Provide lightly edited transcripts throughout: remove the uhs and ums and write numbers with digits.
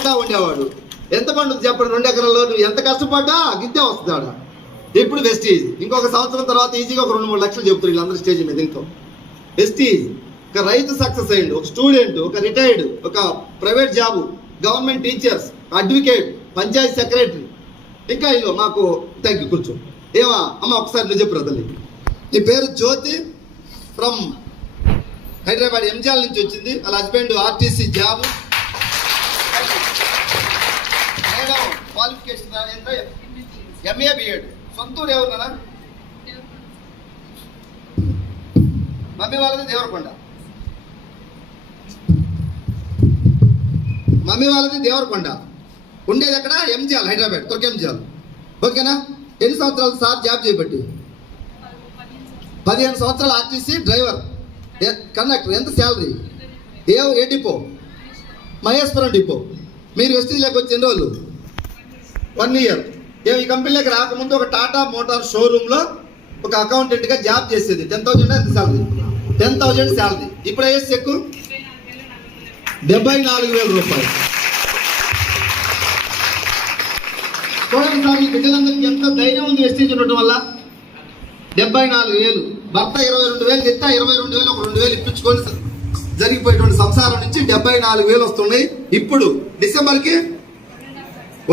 తోముకుంటా ఉండేవాడు. ఎంత పండుగ చెప్పండి, 2 ఎకరాల్లో నువ్వు ఎంత కష్టపడ్డా గిద్దే వస్తాడా. ఇప్పుడు వెస్టీజ్ ఇంకొక సంవత్సరం తర్వాత ఈజీగా ఒక 2-3 లక్షలు చెప్తారు వీళ్ళందరూ స్టేజ్ మీద. ఇంకో వెస్టీజ్ ఒక రైతు సక్సెస్ అయ్యిండు, ఒక స్టూడెంట్, ఒక రిటైర్డ్, ఒక private job, government teachers, advocate, Panchayat secretary. ఇంకా ఇల్లు మాకు థ్యాంక్ యూ. కూర్చో. ఏమా అమ్మ ఒకసారి నువ్వు చెప్పు తల్లి. నీ పేరు జ్యోతి, ఫ్రమ్ హైదరాబాద్ ఎంజాల్ నుంచి వచ్చింది. వాళ్ళ husband RTC job. Madam qualification MA BEd. సొంతూరు ఎవరు? మమ్మీ వాళ్ళది దేవరకొండ. మమ్మీ వాళ్ళది దేవరకొండ, ఉండేది ఎక్కడ? ఎంజిఆర్, హైదరాబాద్, తుర్క ఎంజిఆర్. ఓకేనా? ఎన్ని సంవత్సరాలు సార్ జాబ్ చేయబట్టి? 15 సంవత్సరాలు ఆర్టీసీ డ్రైవర్, కండక్టర్. ఎంత శాలరీ? ఏ డిపో? మహేశ్వరం డిపో. మీరు వెస్టీజ్లోకి వచ్చి ఎన్ని రోజులు? 1 ఇయర్. ఈ కంపెనీలోకి రాకముందు ఒక టాటా మోటార్ షోరూంలో ఒక అకౌంటెంట్గా జాబ్ చేసేది. 10,000 ఎంత శాలరీ? 10,000 శాలరీ. ఇప్పుడు అయ్యే చెక్కు 74,000 రూపాయలు. చూడండి సార్, ఈ బిడ్డలందరికీ ఎంత ధైర్యం ఉంది వెస్టీజ్ ఉండటం వల్ల. 74,000. భర్త 22,000 తెస్తే 22,000 ఒక 2,000 ఇప్పించుకొని జరిగిపోయేటువంటి సంసారం నుంచి 74,000 వస్తున్నాయి. ఇప్పుడు డిసెంబర్కి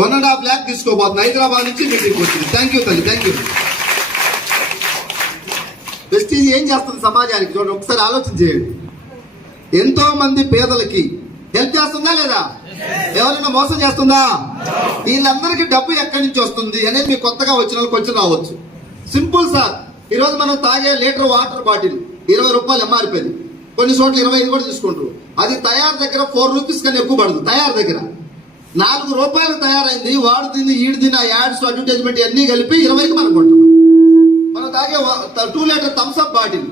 1.5 lakh తీసుకోబోతుంది. హైదరాబాద్ నుంచి మీటింగ్ వచ్చింది. థ్యాంక్ యూ తల్లి, థ్యాంక్ యూ. వెస్టీజ్ ఏం చేస్తుంది సమాజానికి? చూడండి, ఒకసారి ఆలోచన చేయండి. ఎంతో మంది పేదలకి హెల్ప్ చేస్తుందా లేదా? ఎవరైనా మోసం చేస్తుందా? వీళ్ళందరికీ డబ్బు ఎక్కడి నుంచి వస్తుంది అనేది మీకు కొత్తగా వచ్చిన వాళ్ళకి వచ్చి రావచ్చు. Simple sir. ఈరోజు మనం తాగే లీటర్ వాటర్ బాటిల్ 20 రూపాయలు ఎంఆర్పీది. కొన్ని చోట్ల 25 కూడా తీసుకుంటారు. అది తయారు దగ్గర 4 రూపీస్ కన్నా ఎక్కువ పడదు. తయారు దగ్గర 4 రూపాయలు తయారైంది. వాడు తిని ఈడు తిని ఆ యాడ్స్, అడ్వర్టైజ్మెంట్ అన్ని కలిపి 20కి మనం కొంటున్నాం. మనం తాగే 2 లీటర్ థమ్స్అప్ బాటిల్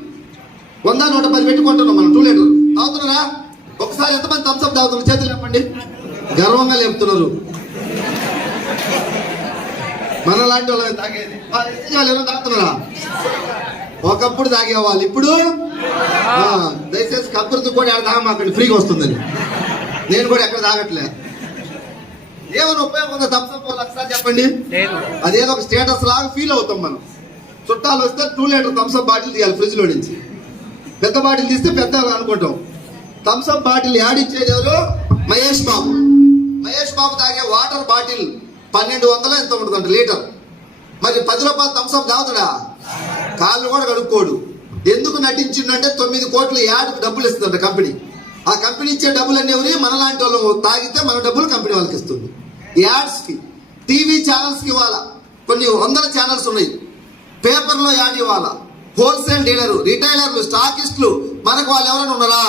100-110 పెట్టి కొంటున్నాం మనం. 2 లీటర్ తాగుతున్నారా? ఒకసారి ఎంతమంది థమ్స్అప్ తాగుతున్నారు? చేతులు చెప్పండి. గర్వంగా చెప్తున్నారు. మన లాంటి వాళ్ళు తాగేది. ఎవరైనా తాగుతున్నారా? ఒకప్పుడు తాగేవాళ్ళు, ఇప్పుడు దయచేసి కబుర్తో కూడా ఎక్కడ తాగమాకండి, ఫ్రీగా వస్తుందని. నేను కూడా ఎక్కడ తాగట్లే. ఏమైనా ఉపయోగం ఉందా థమ్స్అప్ వల్ల? ఒకసారి చెప్పండి. అదేదో ఒక స్టేటస్ లాగా ఫీల్ అవుతాం మనం. చుట్టాలు వస్తే 2 లీటర్ థమ్స్అప్ బాటిల్ తీయాలి ఫ్రిడ్జ్ లో నుంచి. పెద్ద బాటిల్ తీస్తే పెద్ద అనుకుంటాం. థమ్స్అప్ బాటిల్ యాడిచ్చేది ఎవరు? మహేష్ బాబు. మహేష్ బాబు తాగే వాటర్ బాటిల్ 1200 ఎంత ఉంటుందంట లీటర్. మరి 10 రూపాయలు థమ్స్అప్ తాగుతాడా? కాళ్ళు కూడా కడుక్కోడు. ఎందుకు నటించిందంటే 9 కోట్ల యాడ్కి డబ్బులు ఇస్తుందంట కంపెనీ. ఆ కంపెనీ ఇచ్చే డబ్బులు అన్నీ ఎవరి? మనలాంటి వాళ్ళు తాగితే మన డబ్బులు కంపెనీ వాళ్ళకి ఇస్తుంది. యాడ్స్కి, టీవీ ఛానల్స్కి ఇవ్వాలా. కొన్ని 100 ఛానల్స్ ఉన్నాయి. పేపర్లో యాడ్ ఇవ్వాలా. హోల్సేల్ డీలర్, రిటైలర్లు, స్టాకిస్టులు మనకు వాళ్ళు ఎవరైనా ఉన్నారా?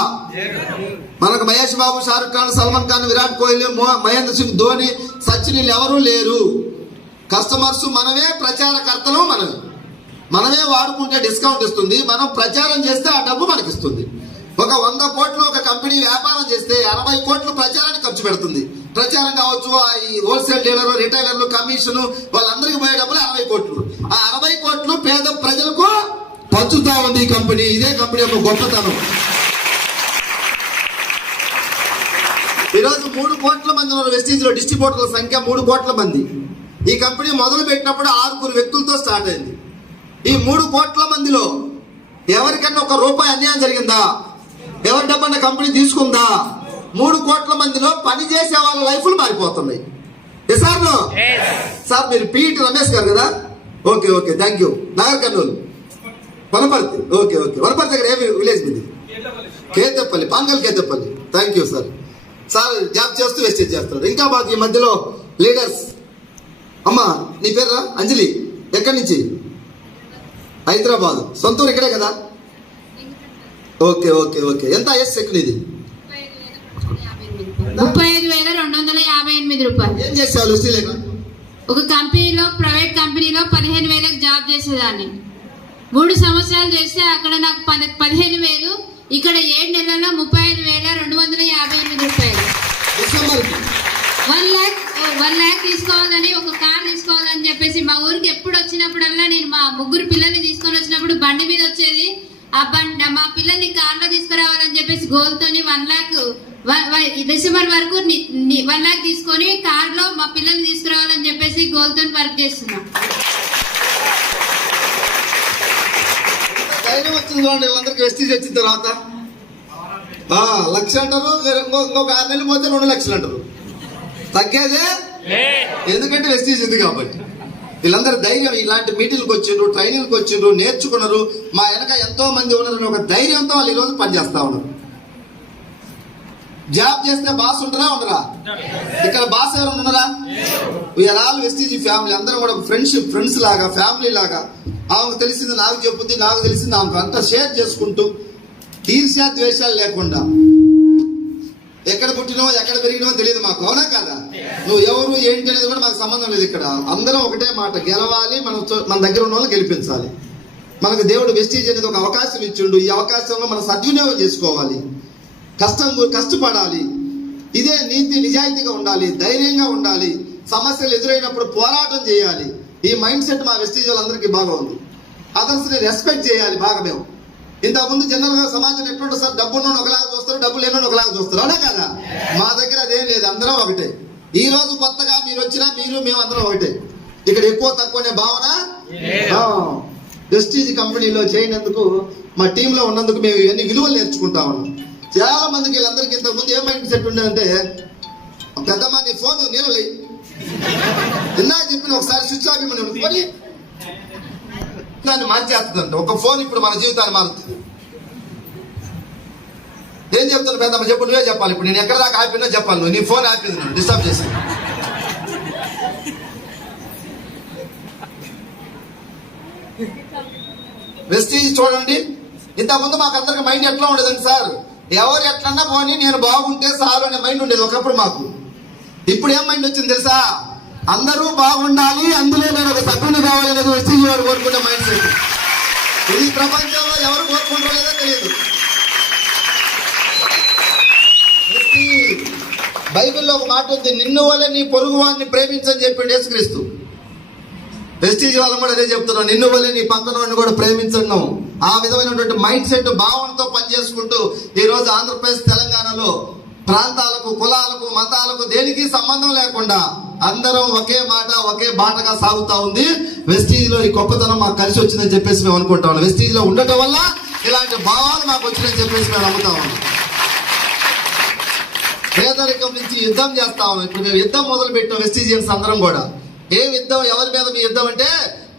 మనకు మహేష్ బాబు, షారుఖ్ ఖాన్, సల్మాన్ ఖాన్, విరాట్ కోహ్లీ, మహేంద్ర సింగ్ ధోని, సచిన్ ఎవరూ లేరు. కస్టమర్స్ మనమే, ప్రచారకర్తలు మనమే వాడుకుంటే డిస్కౌంట్ ఇస్తుంది. మనం ప్రచారం చేస్తే ఆ డబ్బు మనకి ఇస్తుంది. ఒక 100 కోట్లు ఒక కంపెనీ వ్యాపారం చేస్తే 60 కోట్లు ప్రచారానికి ఖర్చు పెడుతుంది. ప్రచారం కావచ్చు, ఈ హోల్సేల్ డీలర్లు, రిటైలర్లు, కమిషన్, వాళ్ళందరికీ పోయే డబ్బులు 60 కోట్లు. ఆ 60 కోట్లు పేద ప్రజలకు పంచుతా ఉంది ఈ కంపెనీ. ఇదే కంపెనీ యొక్క గొప్పతనం. ఈరోజు 3 కోట్ల మంది ఉన్నారు వెస్టీజ్ లో. డిస్ట్రిబ్యూటర్ల సంఖ్య 3 కోట్ల మంది. ఈ కంపెనీ మొదలు పెట్టినప్పుడు 6 వ్యక్తులతో స్టార్ట్ అయింది. ఈ 3 కోట్ల మందిలో ఎవరికన్నా 1 రూపాయి అన్యాయం జరిగిందా? ఎవరి డబ్బన్న కంపెనీ తీసుకుందా? 3 కోట్ల మందిలో పనిచేసే వాళ్ళ లైఫ్లు మారిపోతున్నాయి. సార్ మీరు పిటి రమేష్ గారు కదా? Okay okay, thank you. Nagar Kurnool, Wanaparthy. Okay okay, Wanaparthy దగ్గర ఏ విలేజ్ మీది? Ketapalli, Pangal Ketapalli. Thank you sir. Sir job చేస్తూ వెస్టేజ్ చేస్తారు. ఇంకా మాకు ఈ మధ్యలో లీడర్స్. అమ్మా నీ పేరు అంజలి, ఎక్కడి నుంచి? హైదరాబాద్. సొంతూరు ఇక్కడే కదా? Okay okay okay. ఎంత చెక్ నీది? 35,258 రూపాయలు. ఏం చేసేవాళ్ళు? ఒక కంపెనీలో, ప్రైవేట్ కంపెనీలో 15,000 జాబ్ చేసేదాన్ని. 3 సంవత్సరాలు చేస్తే అక్కడ నాకు 15,000, ఇక్కడ 7 నెలల్లో 35,258 రూపాయలు. 1 lakh తీసుకోవాలని, ఒక కార్ తీసుకోవాలని చెప్పేసి మా ఊరికి ఎప్పుడు వచ్చినప్పుడల్లా నేను మా 3 పిల్లల్ని తీసుకొని వచ్చినప్పుడు బండి మీద వచ్చేది. మా పిల్లల్ని కార్లో తీసుకురావాలని చెప్పేసి గోల్తోని 1 డిసెంబర్ వరకు 1 lakh తీసుకొని కార్ లో మా పిల్లల్ని తీసుకురావాలని చెప్పేసి గోల్ తో వర్క్ చేస్తున్నాం. ధైర్యం వచ్చింది చూడండి వీళ్ళందరికీ వెస్టీజ్ వచ్చిన తర్వాత. 1 లక్ష అంటారు, ఇంకొక 6 నెలలు పోతే 2 లక్షలు అంటారు. తగ్గేదే ఎందుకంటే వెస్టీజ్ ఉంది కాబట్టి. వీళ్ళందరూ ధైర్యం ఇలాంటి మీటింగ్కి వచ్చిండ్రు, ట్రైనింగ్కి వచ్చిండ్రు, నేర్చుకున్నారు. మా వెనక ఎంతో మంది ఉన్నారని ఒక ధైర్యంతో వాళ్ళు ఈరోజు పనిచేస్తా ఉన్నారు. జాబ్ చేస్తే బాస్ ఉంటారా ఉండరా? ఇక్కడ బాస్ ఎవరు ఉన్నారా? We are all Vestige family. అందరం కూడా ఫ్రెండ్స్ లాగా, ఫ్యామిలీ లాగా. ఆమెకు తెలిసింది నాకు చెప్పుద్ది, నాకు తెలిసింది ఆమెకు అంతా షేర్ చేసుకుంటూ, ఈర్ష్యా ద్వేషాలు లేకుండా. ఎక్కడ పుట్టినో ఎక్కడ పెరిగినో తెలియదు మాకు, అవునా కదా? నువ్వు ఎవరు ఏంటి అనేది కూడా మాకు సంబంధం లేదు. ఇక్కడ అందరం ఒకటే మాట, గెలవాలి. మన దగ్గర ఉన్న వాళ్ళు గెలిపించాలి. మనకు దేవుడు వెస్టీజ్ అనేది ఒక అవకాశం ఇచ్చిండు. ఈ అవకాశంలో మనం సద్వినియోగం చేసుకోవాలి, కష్టపడాలి. ఇదే నీతి నిజాయితీగా ఉండాలి, ధైర్యంగా ఉండాలి. సమస్యలు ఎదురైనప్పుడు పోరాటం చేయాలి. ఈ మైండ్ సెట్ మా వెస్టీజ్ వాళ్ళందరికీ బాగా ఉంది. అదర్స్ ని రెస్పెక్ట్ చేయాలి బాగా. మేము ఇంతకుముందు జనరల్ గా సమాజం ఎట్లుంటుంది సార్, డబ్బు ఉన్నోడు ఒకలాగా చూస్తారు, డబ్బు లేనోడు ఒకలాగా చూస్తారు, అవునా కదా? మా దగ్గర అదేం లేదు, అందరం ఒకటే. ఈ రోజు కొత్తగా మీరు వచ్చినా మేము అందరం ఒకటే. ఇక్కడ ఎక్కువ తక్కువ అనే భావన వెస్టీజ్ కంపెనీలో చేయనందుకు, మా టీంలో ఉన్నందుకు మేము ఇవన్నీ విలువలు నేర్చుకుంటా ఉన్నాం. చాలా మందికి వీళ్ళందరికీ ఇంతకుముందు ఏ మైండ్ సెట్ ఉండేదంటే, పెద్దమ్మ నీ ఫోన్ నీళ్ళు ఇందాక చెప్పిన ఒకసారి స్విచ్ ఆఫ్ ఇవ్వని దాన్ని మార్చేస్తుందంట. ఒక ఫోన్ ఇప్పుడు మన జీవితాన్ని మారుతుంది. ఏం చెప్తాను పెద్దమ్మ చెప్పు, నువ్వే చెప్పాలి. ఇప్పుడు నేను ఎక్కడ దాకా ఆపినా చెప్పాలి. నువ్వు నీ ఫోన్ ఆపింది, నన్ను డిస్టర్బ్ చేసి. వెస్టీజ్ చూడండి, ఇంతకుముందు మాకు అందరికి మైండ్ ఎట్లా ఉండేదండి సార్, ఎవరు ఎట్లన్నా పోనీ నేను బాగుంటే చాలు అనే మైండ్ ఉండేది ఒకప్పుడు మాకు. ఇప్పుడు ఏం మైండ్ వచ్చింది తెలుసా? అందరూ బాగుండాలి, అందులో నేను ఒక సభ్యుని కావాలనేది వెస్టీజ్ వారు కోరుకునే మైండ్ సెట్. ఈ ప్రపంచంలో ఎవరు కోరుకుంటారో లేదో తెలియదు. బైబిల్లో ఒక మాట ఉంది, నిన్ను వల్లే నీ పొరుగు వాడిని ప్రేమించని చెప్పిండు యేసుక్రీస్తు. వెస్టీజ్ వాళ్ళని కూడా అదే చెప్తున్నాం, నిన్ను వల్లే నీ పక్కన వాడిని కూడా ప్రేమించను. ఆ విధమైనటువంటి మైండ్ సెట్ భావనతో పనిచేసుకుంటూ ఈ రోజు ఆంధ్రప్రదేశ్ తెలంగాణలో ప్రాంతాలకు, కులాలకు, మతాలకు దేనికి సంబంధం లేకుండా అందరం ఒకే మాట, ఒకే బాటగా సాగుతా ఉంది. వెస్టీజ్ లో ఈ గొప్పతనం మాకు కలిసి వచ్చిందని చెప్పేసి మేము అనుకుంటా ఉన్నాం. వెస్టీజ్ లో ఉండటం వల్ల ఇలాంటి భావాలు మాకు వచ్చినాయని చెప్పేసి మేము నమ్ముతా ఉన్నాం. పేదరికం నుంచి యుద్ధం చేస్తా ఉన్నాం. ఇప్పుడు మేము యుద్ధం మొదలు పెట్టిన వెస్టీజియన్స్ అందరం కూడా. ఏం యుద్ధం? ఎవరి మీద మీ యుద్ధం అంటే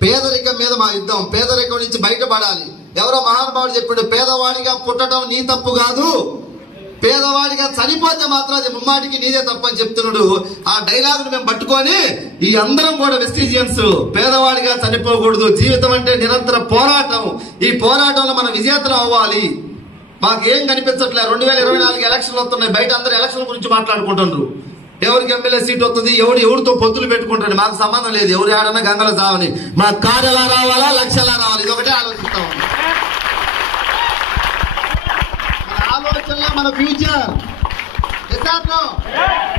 పేదరికం మీద మా యుద్ధం. పేదరికం నుంచి బయటపడాలి. ఎవరో మహానుభావుడు చెప్పాడు, పేదవాడిగా పుట్టడం నీ తప్పు కాదు, పేదవాడిగా చనిపోతే మాత్రం అది ముమ్మాటికి నీదే తప్పని చెప్తున్నాడు. ఆ డైలాగును మేము పట్టుకొని ఈ అందరం కూడా వెస్టీజియన్స్ పేదవాడిగా చనిపోకూడదు. జీవితం అంటే నిరంతర పోరాటం. ఈ పోరాటంలో మనం విజేతలం అవ్వాలి. మాకేం కనిపించట్లేదు. 2024 ఎలక్షన్లు వస్తున్నాయి. బయట అందరూ ఎలక్షన్ గురించి మాట్లాడుకుంటున్నారు. ఎవరికి ఎమ్మెల్యే సీట్ వస్తుంది, ఎవరితో పొత్తులు పెట్టుకుంటాడు, మాకు సంబంధం లేదు. ఎవరు ఆడన్నా గంగలో చావని, మా కారు ఎలా రావాలా, లక్షలా రావాలి, ఇది ఒకటే ఆలోచిస్తా ఉన్నాం. మన ఆలోచనలో మన ఫ్యూచర్.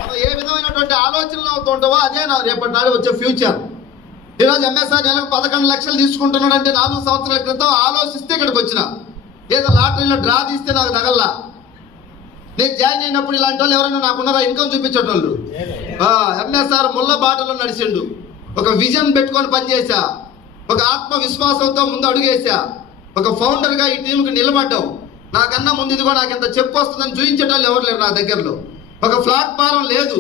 మనం ఏ విధమైనటువంటి ఆలోచనలు అవుతుంటావో అదే నా రేపటి నాడు వచ్చే ఫ్యూచర్. ఈరోజు ఎంఎస్ఆర్ నెలకు 11 లక్షలు తీసుకుంటున్నాడు అంటే 4 సంవత్సరాల క్రితం ఆలోచిస్తే ఇక్కడికి వచ్చిన. ఏదో లాటరీలో డ్రా తీస్తే నాకు తగల్లా. నేను జాయిన్ అయినప్పుడు ఇలాంటి వాళ్ళు ఎవరైనా నాకున్నారా ఇన్కమ్ చూపించేటోళ్ళు? ఎంఎస్ఆర్ ముళ్ళ బాటలో నడిచిండు. ఒక విజన్ పెట్టుకొని పనిచేసా, ఒక ఆత్మవిశ్వాసంతో ముందు అడుగేసా, ఒక ఫౌండర్ గా ఈ టీంకి నిలబడ్డాం. నాకన్నా ముందు ఇదిగో నాకు ఎంత చెప్పు వస్తుందని చూపించేటోళ్ళు ఎవరు లేరు నా దగ్గరలో. ఒక ప్లాట్ఫారం లేదు.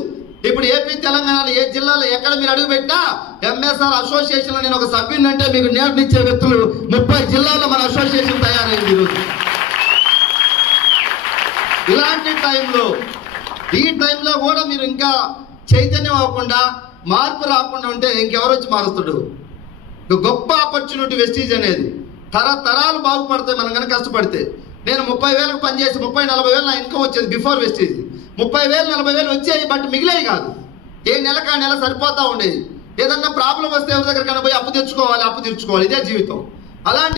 ఇప్పుడు ఏపీ తెలంగాణలో ఏ జిల్లాలో ఎక్కడ మీరు అడుగు పెట్టినా ఎంఎస్ఆర్ అసోసియేషన్ లో నేను ఒక సభ్యుని అంటే మీకు నేర్పించే వ్యక్తులు 30 జిల్లాల్లో మన అసోసియేషన్ తయారైంది ఈరోజు. ఇలాంటి టైంలో, ఈ టైంలో కూడా మీరు ఇంకా చైతన్యం అవ్వకుండా, మార్పు రాకుండా ఉంటే ఇంకెవరు వచ్చి మారుస్తాడు? గొప్ప ఆపర్చునిటీ వెస్టీజ్ అనేది. తరాలు బాగుపడతాయి మనం కనుక కష్టపడితే. నేను 30,000కు పనిచేసి 30-40,000 నా ఇన్కమ్ వచ్చేది బిఫోర్ వెస్టీజ్. 30,000-40,000 వచ్చాయి, బట్ మిగిలేవి కాదు. ఏ నెలకు ఆ నెల సరిపోతా ఉండేది. ఏదన్నా ప్రాబ్లం వస్తే ఎవరి దగ్గర పోయి అప్పు తెచ్చుకోవాలి, ఇదే జీవితం. అలాంటి